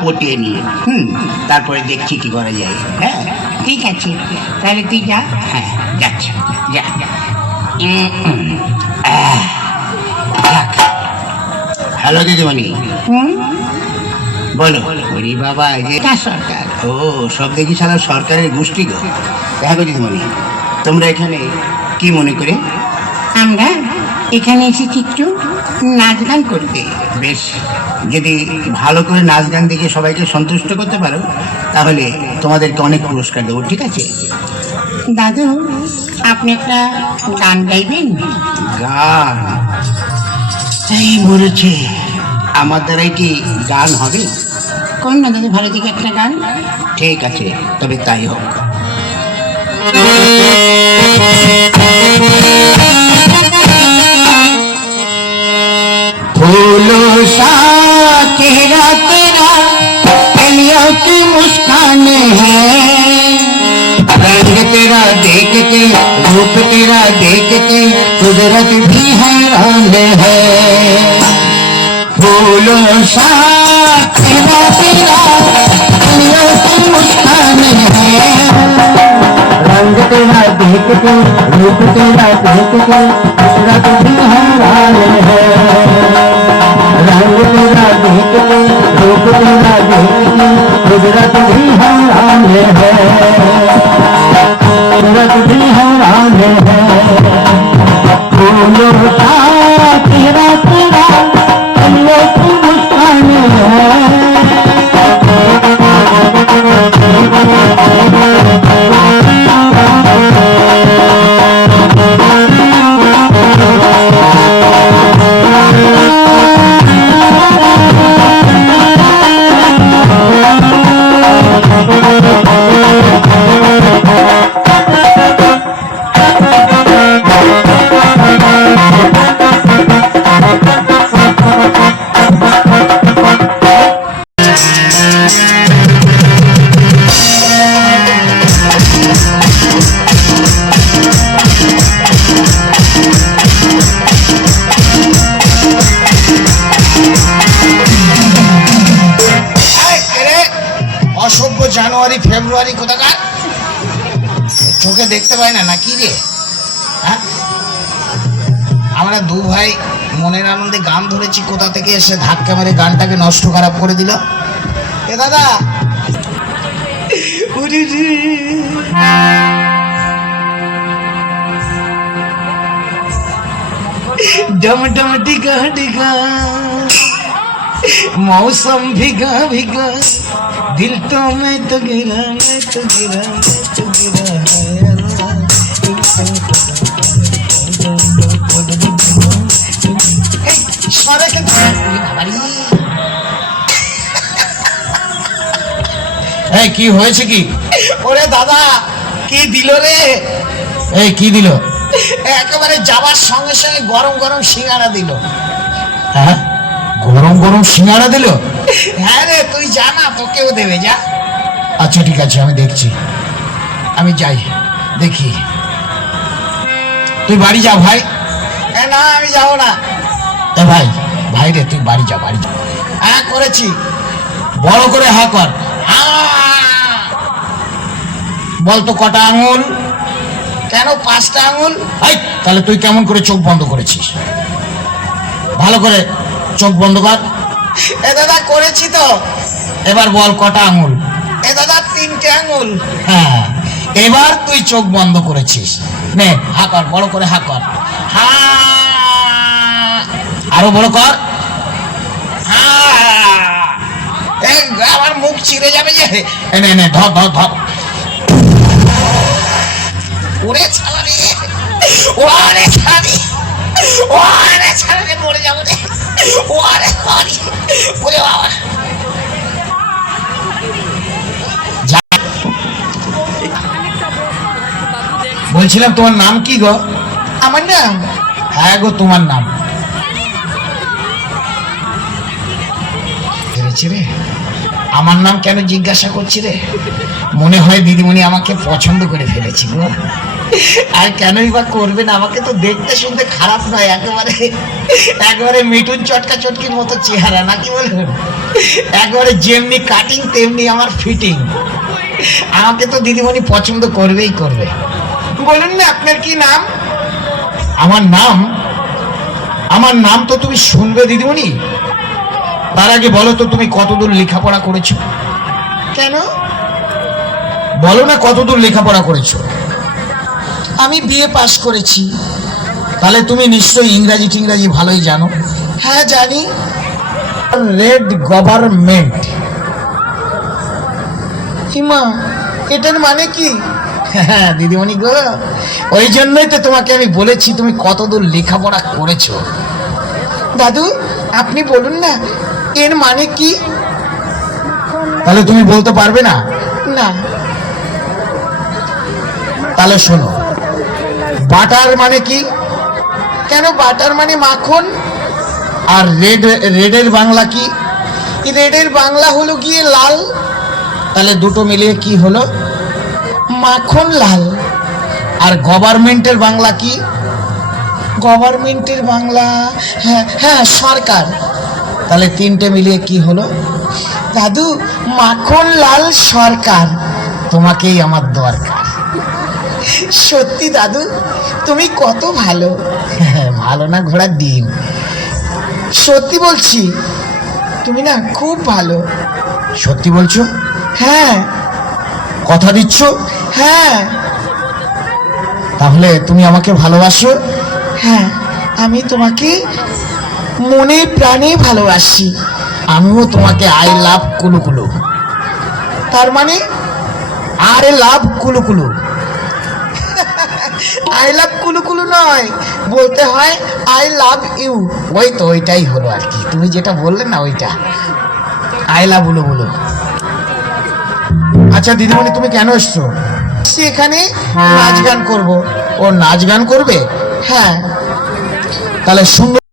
পটিয়ে নিয়ে তারপরে দেখছি কি করা যায়। হ্যাঁ ঠিক আছে, তাহলে তুই যা। হ্যাঁ যাচ্ছি, যা যা। হ্যালো দিদিমণি, বলো। ওরে বাবা, এটা সরকার। ও, সব দেখি সারা সরকারের গোষ্ঠী গো। দেখো দিদিমণি, তোমরা এখানে কি মনে করে? আমরা এখানে এসেছি একটু নাচ গান করতে। বেশ, যদি ভালো করে নাচ গান দেখে সবাইকে সন্তুষ্ট করতে পারো তাহলে তোমাদেরকে অনেক পুরস্কার দেবো, ঠিক আছে? দাদু, আপনি একটা গান গাইবেন? গান? এই বলেছে, আমার দ্বারাই কি গান হবে? কোন না দাদু, ভালো দিকে একটা গান। ঠিক আছে, তবে তাই হোক। फूलों सा चेहरा तेरा, कलियों की मुस्कान है, रंग तेरा देख के, रूप तेरा देख के, कुदरत भी हैरान है। फूलों सा चेहरा तेरा, कलियों की मुस्कान है, रंग तेरा देख के, रूप तेरा देख के, कुदरत भी हैरान है। रंग तेरा देख के, रूप तेरा देख के, कुदरत भी हैरान है, कुदरत भी हैरान है। फूलों का चेहरा तेरा, कलियों की मुस्कान है। জানুয়ারি ফেব্রুয়ারি কোথাকার, চোখে দেখতে পাই না নাকি রে? হ্যাঁ, আমরা দু ভাই মনের আনন্দে গান ধরেছি, কোথা থেকে এসে ধাক্কা মেরে গানটাকে নষ্ট খারাপ করে দিল। এ দাদা, डम डम डिगा डिगा, मौसम भिगा भिगा, दिल तो मैं तो गिरा, मैं तो गिरा, मैं तो गिरा है। কি হয়েছে কি? ওরে দাদা, কি দিল রে? এই কি দিল? একেবারে যাবার সঙ্গে সঙ্গে গরম গরম সিঙ্গারা দিল। হ্যাঁ, গরম গরম সিঙ্গারা দিল? হ্যাঁ রে, তুই জানা, তোকেও দেবে, যা। আচ্ছা ঠিক আছে, আমি দেখছি, আমি যাই দেখি। তুই বাড়ি যা ভাই। না, আমি যাবো না। এ ভাই, ভাই রে, তুই বাড়ি যা, বাড়ি যা। হ্যাঁ করেছি, বড় করে হা কর। বলতো কটা আঙুল? কেন 5টা আঙুল? তাহলে তুই কেমন করে চোখ বন্ধ করেছিস? ভালো করে চোখ বন্ধ কর। এ দাদা, করেছি তো। এবার বল কটা আঙুল? এ দাদা, 3টে আঙুল। হ্যাঁ, এবার তুই চোখ বন্ধ করেছিস। নে, হা কর, বড় করে হা কর। হা, আরো বড় কর। আমার মুখ চিরে যাবে যে। নে নে, ধর ধর ধর। ওরে ছাড়া রে, ওরে ছাড়ি, ওরে ছাড়া রে, মরে যাবো রে, ওরে ছাড়ি, ওরে বাবা। বলছিলাম তোমার নাম কি গো? আমার নাম? হ্যাঁ গো, তোমার নাম। রে, আমার নাম কেন জিজ্ঞাসা করছি রে? মনে হয় দিদিমণি আমাকে পছন্দ করে ফেলেছি গো। আর কেনই বা করবে না, আমাকে তো দেখতে শুনতে খারাপ নয়, একেবারে একেবারে মিঠুন চটকা চটকির মতো চেহারা, নাকি বলুন? একেবারে যেমনি কাটিং তেমনি আমার ফিটিং। আমাকে তো দিদিমণি পছন্দ করবেই করবে। বলুন না আপনার কি নাম? আমার নাম তো তুমি শুনবে দিদিমণি। তার আগে বলো তো তুমি কতদূর লেখাপড়া করেছো? কেন? বলো না কতদূর লেখাপড়া করেছো? আমি বিএ পাস করেছি। তাহলে তুমি নিশ্চয়ই ইংরাজি টিংরাজি ভালোই জানো। হ্যাঁ জানি। রেড গভর্নমেন্ট, হিমা, এটার মানে কি? হ্যাঁ দিদিমণি গো, ওই জন্যই তো তোমাকে আমি বলেছি তুমি কতদূর লেখাপড়া করেছো। দাদু আপনি বলুন না এর মানে কি? তাহলে তুমি বলতে পারবে না? না। তাহলে শোনো, বাটার মানে কি? কেন বাটার মানে মাখন। আর রেডের বাংলা কি? রেডের বাংলা হলো গিয়ে লাল। তাহলে দুটো মিলিয়ে কি হলো? মাখন লাল। আর গভর্নমেন্টের বাংলা কি? গভর্নমেন্টের বাংলা, হ্যাঁ হ্যাঁ, সরকার। তাহলে তিনটে মিলিয়ে কি হলো? দাদু মাখন লাল সরকার, তোমাকেই আমার দরকার। সত্যি দাদু তুমি কত ভালো। ভালো না ঘোড়ার ডিম, সত্যি বলছি তুমি না খুব ভালো। সত্যি বলছো? হ্যাঁ। কথা দিচ্ছ? হ্যাঁ। তাহলে তুমি আমাকে ভালোবাসো? হ্যাঁ, আমি তোমাকে মনে প্রাণে ভালোবাসি। আমিও তোমাকে আই লাভ কুলুকুলু। তার মানে আই লাভ কুলুকুলু। আই লাভ কুলুকুলু নয়, বলতে হয় আই লাভ ইউ। ওই তো ওইটাই হলো আর কি, তুমি যেটা বললে না ওইটা, আই লাভ উলু বলো। আচ্ছা দিদিমণি তুমি কেন এসছো? এখানে নাচ গান করবো। ও নাচ গান করবে? হ্যাঁ। তাহলে সুন্দর